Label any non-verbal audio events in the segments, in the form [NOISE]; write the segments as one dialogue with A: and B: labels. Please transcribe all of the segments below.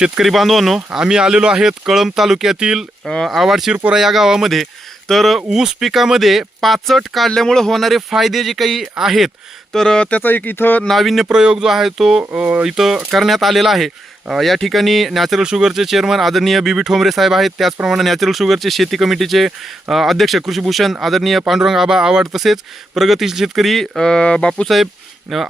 A: शेतकरी बांधवांनो आम्ही आलेलो आहेत कळंब तालुक्यातील आवाडशिरपुरा आवाड शिरपुरा या गावामध्ये. तर ऊस पिकामध्ये पाचट काढल्यामुळं होणारे फायदे जे काही आहेत तर त्याचा एक इथं नाविन्य प्रयोग जो आहे तो इथं करण्यात आलेला आहे. या ठिकाणी नॅचरल शुगरचे चेअरमन आदरणीय बी बी ठोंबरे साहेब आहेत. त्याचप्रमाणे नॅचरल शुगरचे शेती कमिटीचे अध्यक्ष कृषीभूषण आदरणीय पांडुरंग आबा आवाड तसेच प्रगतीशील शेतकरी बापूसाहेब अ,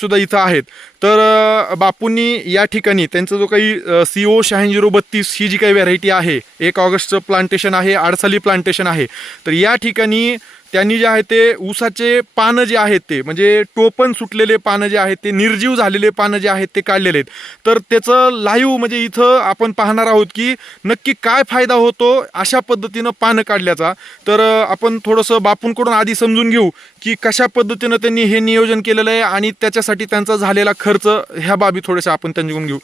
A: सुद्धा इथं आहेत. तर बापूंनी या ठिकाणी त्यांचा जो काही सी ओ शहाऐंशी झिरो बत्तीस ही जी काही व्हरायटी आहे एक ऑगस्टचं प्लांटेशन आहे आडसाली प्लांटेशन आहे. तर या ठिकाणी त्यांनी जे आहे ते ऊसाचे पानं जे आहेत ते म्हणजे टोपण सुटलेले पानं जे आहेत ते निर्जीव झालेले पानं जे आहेत ते काढलेले आहेत. तर त्याचं लाईव्ह म्हणजे इथं आपण पाहणार आहोत की नक्की काय फायदा होतो अशा पद्धतीनं पानं काढल्याचा. तर आपण थोडंसं बापूंकडून आधी समजून घेऊ की कशा पद्धतीनं त्यांनी हे नियोजन केलेलं आहे आणि त्याच्यासाठी त्यांचा झालेला खर्च ह्या बाबी थोड्याशा आपण त्यांच्याकडून घेऊ.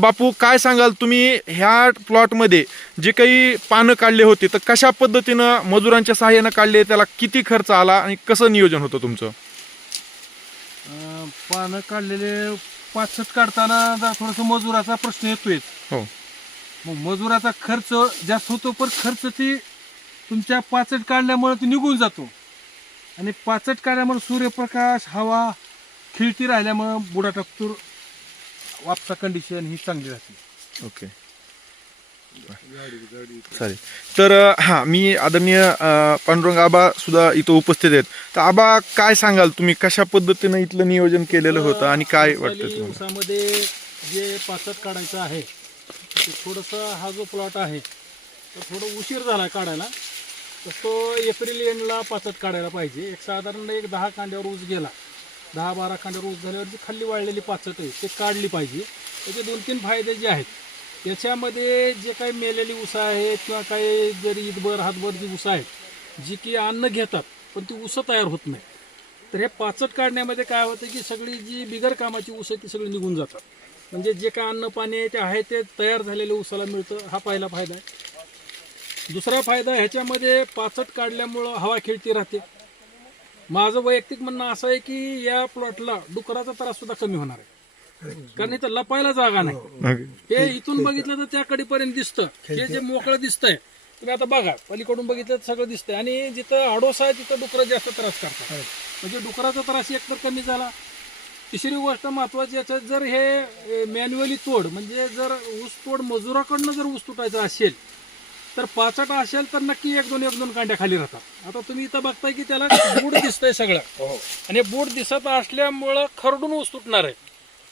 A: बापू काय सांगाल तुम्ही ह्या प्लॉटमध्ये जे काही पानं काढले होते तर कशा पद्धतीनं मजुरांच्या सहाय्यानं काढले त्याला किती खर्च आला आणि कसं नियोजन होतं तुमचं?
B: अं, पानं काढलेले पाचशेच काढताना जरा थोडस मजुराचा प्रश्न येतोय.
A: हो.
B: मग मजुराचा खर्च जास्त होतो पण खर्च ती तुमच्या पाचट काढल्यामुळे ती निघून जातो. आणि पाचट काढल्यामुळे सूर्यप्रकाश हवा खिळती राहिल्यामुळं बुडा टाकतूर वापसा कंडिशन ही चांगली राहते.
A: ओके चालेल तर हा मी आदरणीय पांडुरंग आबा सुद्धा इथं उपस्थित आहेत. तर आबा काय सांगाल? तुम्ही कशा पद्धतीनं इथलं नियोजन केलेलं होतं आणि काय वाटतं
C: ऊसामध्ये जे पाचट काढायचं आहे ते थोडंसं हा जो प्लॉट आहे तो थोडं उशीर झाला काढायला. तर तो एप्रिल एंडला पाचट काढायला पाहिजे. एक साधारण एक दहा कांड्यावर ऊस गेला. दहा बारा कांड्यावर ऊस झाल्यावर जी खाली वाळलेली पाचट आहे ते काढली पाहिजे. त्याचे दोन तीन फायदे जे आहेत त्याच्यामध्ये जे काही मेलेली ऊस आहेत किंवा काही जरी ईदभर हातभर जी ऊस आहेत जी की अन्न घेतात पण ती उसं तयार होत नाही. तर हे पाचट काढण्यामध्ये काय होतं की सगळी जी बिगर कामाची ऊस आहे ती सगळी निघून जातात. म्हणजे जे काय अन्न पाणी आहे ते आहे ते तयार झालेलं उसाला मिळतं हा पहिला फायदा आहे. दुसरा फायदा ह्याच्यामध्ये पाचट काढल्यामुळं हवा खेळती राहते. माझं वैयक्तिक म्हणणं असं आहे की या प्लॉटला डुकराचा त्रास सुद्धा कमी होणार आहे. कारण इथं लपायला जागा नाही.
A: ओके.
C: हे इथून बघितलं तर त्या कडेपर्यंत दिसतं. हे जे मोकळं दिसतंय तुम्ही आता बघा पलीकडून बघितलं तर सगळं दिसतंय. आणि जिथं आडोस आहे तिथं डुकरं जास्त त्रास करतात. म्हणजे डुकराचा त्रास एकतर कमी झाला. तिसरी गोष्ट महत्वाची याच्यात जर हे मॅन्युअली तोड म्हणजे जर ऊस तोड मजुराकडनं जर ऊस तुटायचा असेल तर पाचट असेल तर नक्की एक दोन एक दोन कांड्या खाली राहतात. आता तुम्ही इथं बघताय की त्याला [COUGHS] बूट दिसतंय सगळं. आणि बूट दिसत असल्यामुळं खरडून ऊस तुटणार आहे.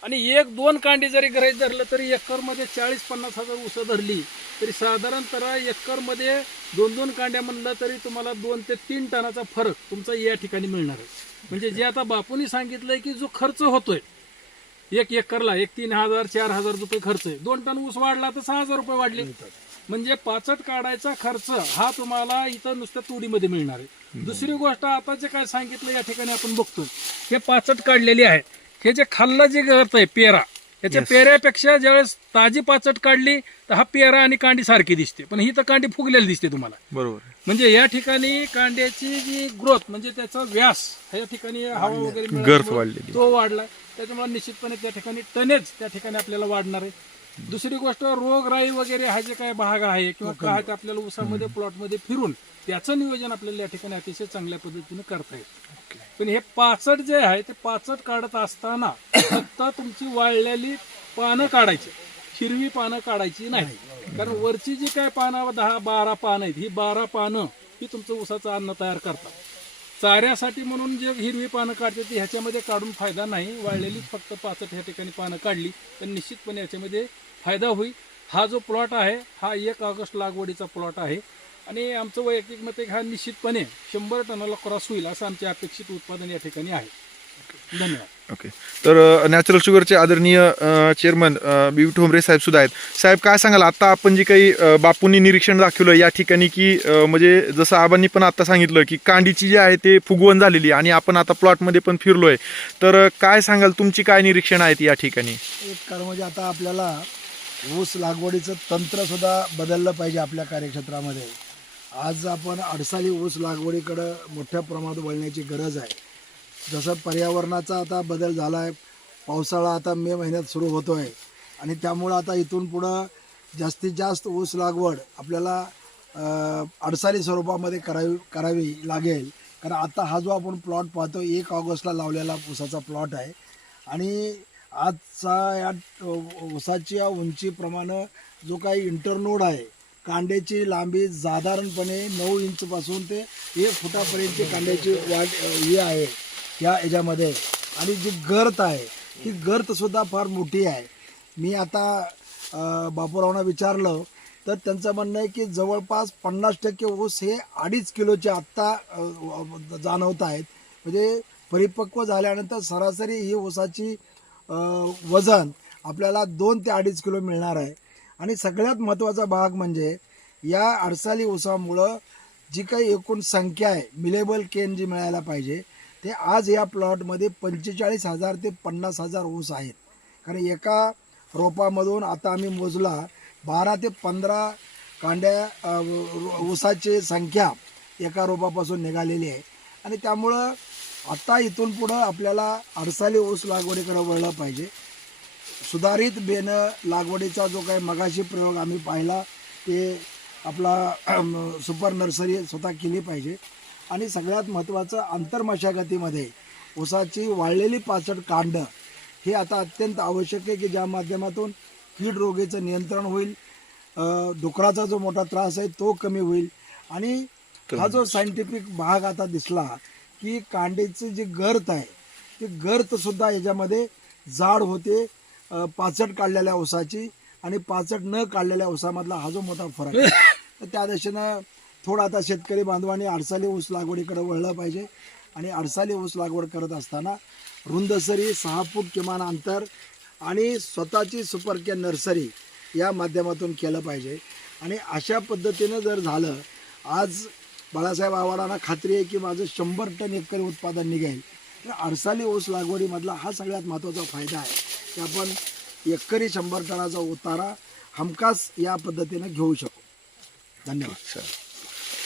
C: आणि एक दोन कांडी जरी गरज धरलं तरी एकरमध्ये चाळीस पन्नास हजार ऊस धरली तरी साधारणतः एकरमध्ये दोन दोन कांड्या म्हणलं तरी तुम्हाला दोन ते तीन टनाचा फरक तुमचा या ठिकाणी मिळणार आहे. म्हणजे जे आता बापूंनी सांगितलंय की जो खर्च होतोय एक एकरला एक तीन हजार चार हजार रुपये खर्च आहे. दोन टन ऊस वाढला तर सहा हजार रुपये वाढले. म्हणजे पाचट काढायचा खर्च हा तुम्हाला इथं नुसत्या तुडीमध्ये मिळणार आहे. दुसरी गोष्ट आता जे काय सांगितलं या ठिकाणी आपण बघतो हे पाचट काढलेली आहे हे जे खाल्लं जे आहे पेरा याच्या पेऱ्यापेक्षा ज्यावेळेस ताजी पाचट काढली तर हा पेरा आणि कांडी सारखी दिसते. पण ही तर कांडी फुगलेली दिसते तुम्हाला.
A: बरोबर.
C: म्हणजे या ठिकाणी कांड्याची जी ग्रोथ म्हणजे त्याचा व्यास या ठिकाणी हवा वगैरे
A: गर्थ
C: मिळाल्यामुळे
A: वाढलेली.
C: तो वाढला. त्याच्यामुळे निश्चितपणे त्या ठिकाणी टनेज त्या ठिकाणी आपल्याला वाढणार आहे. दुसरी गोष्ट रोगराई वगैरे हा जे काय भाग आहे किंवा काय ते आपल्याला ऊसामध्ये प्लॉटमध्ये फिरून त्याचं नियोजन आपल्याला या ठिकाणी अतिशय चांगल्या पद्धतीने करता येईल. पण हे पाचट जे आहे ते पाचट काढत असताना फक्त तुमची वाळलेली पानं काढायची. हिरवी पानं काढायची नाही. कारण वरची जी काय पानं दहा बारा पानं आहेत ही बारा पानं ही तुमचं ऊसाचं अन्न तयार करतात. चाऱ्यासाठी म्हणून जे हिरवी पानं काढते ती ह्याच्यामध्ये काढून फायदा नाही. वाळलेलीच फक्त पाचट ह्या ठिकाणी पानं काढली तर निश्चितपणे याच्यामध्ये फायदा होईल. हा जो प्लॉट आहे हा एक ऑगस्ट लागवडीचा प्लॉट आहे. आणि आमचं वैयक्तिक मत आहे की हा निश्चितपणे शंभर टनाला क्रॉस होईल असं आमचे अपेक्षित उत्पादन या ठिकाणी आहे. धन्यवाद.
A: ओके. तर नॅचरल शुगरचे आदरणीय चेअरमन बी. ठोंबरे साहेब सुद्धा आहेत. साहेब काय सांगाल? आता आपण जे काही बापूंनी निरीक्षण दाखवलं या ठिकाणी की म्हणजे जसं आबांनी पण आता सांगितलं की कांडीची जी आहे ते फुगवण झालेली आणि आपण आता प्लॉटमध्ये पण फिरलोय. तर अ, काय सांगाल? तुमची काय निरीक्षण आहेत या ठिकाणी?
D: एक कारण म्हणजे आता आपल्याला ऊस लागवडीचं तंत्रसुद्धा बदललं पाहिजे आपल्या कार्यक्षेत्रामध्ये. आज आपण अडसाली ऊस लागवडीकडं मोठ्या प्रमाणात वळण्याची गरज आहे. जसं पर्यावरणाचा आता बदल झाला आहे पावसाळा आता मे महिन्यात सुरू होतो आहे आणि त्यामुळं आता इथून पुढं जास्तीत जास्त ऊस लागवड आपल्याला अडसाली स्वरूपामध्ये करावी करावी लागेल. कारण आता हा जो आपण प्लॉट पाहतो एक ऑगस्टला लावलेला ऊसाचा प्लॉट आहे. आणि आजचा या ट- या उंचीप्रमाणे जो काही इंटरनोड आहे कांड्याची लांबी साधारणपणे नऊ इंचपासून ते एक फुटापर्यंतची कांड्याची वाढ ही आहे या याच्यामध्ये. आणि जी गर्त आहे ती गर्तसुद्धा फार मोठी आहे. मी आता बापूरावांना बापूरावना विचारलं तर त्यांचं म्हणणं आहे की जवळपास पन्नास टक्के ऊस हे अडीच किलोचे आत्ता जाणवत आहेत. म्हणजे परिपक्व झाल्यानंतर सरासरी ही ऊसाची वजन आपल्याला दोन ते अडीच किलो मिळणार आहे आणि सगळ्यात महत्त्वाचा भाग म्हणजे या अडसाली ऊसामुळं जी काही एकूण संख्या आहे मिलेबल केन जी मिळायला पाहिजे ते आज या प्लॉटमध्ये पंचेचाळीस हजार ते पन्नास हजार ऊस आहेत कारण एका रोपामधून आता आम्ही मोजला बारा ते पंधरा कांड्या रो- ऊसाची संख्या एका रोपापासून निघालेली आहे आणि त्यामुळं आता इथून पुढं आपल्याला अडसाली ऊस लागवडीकडे वळलं पाहिजे. सुधारित बेनं लागवडीचा जो काही मगाशी प्रयोग आम्ही पाहिला ते आपला सुपर नर्सरी स्वतः केली पाहिजे. आणि सगळ्यात महत्त्वाचं आंतरमशागतीमध्ये ऊसाची वाळलेली पाचट कांडं हे आता अत्यंत आवश्यक आहे की ज्या माध्यमातून कीड रोगीचं नियंत्रण होईल डुकराचा जो मोठा त्रास आहे तो कमी होईल. आणि हा जो सायंटिफिक भाग आता दिसला की कांड्याची जी गर्थ आहे ती गर्थ सुद्धा याच्यामध्ये जाड होते पाचट काढलेल्या ऊसाची आणि पाचट न काढलेल्या ऊसामधला हा जो मोठा फरक आहे. [LAUGHS] तर त्या दिशेनं थोडा आता शेतकरी बांधवांनी अडसाली ऊस लागवडीकडे वळलं पाहिजे. आणि अडसाली ऊस लागवड करत असताना रुंदसरी सहा फूट किमान अंतर आणि स्वतःची सुपर केअर नर्सरी या माध्यमातून केलं पाहिजे. आणि अशा पद्धतीनं जर झालं आज बाळासाहेब आव्हाडांना खात्री आहे की माझं शंभर टन एकरी उत्पादन निघेल. तर अडसाली ऊस लागवडीमधला हा सगळ्यात महत्त्वाचा फायदा आहे. की आपण एकरी शंभर टनाचा उतारा हमखास या पद्धतीनं घेऊ शकू. धन्यवाद.
A: सर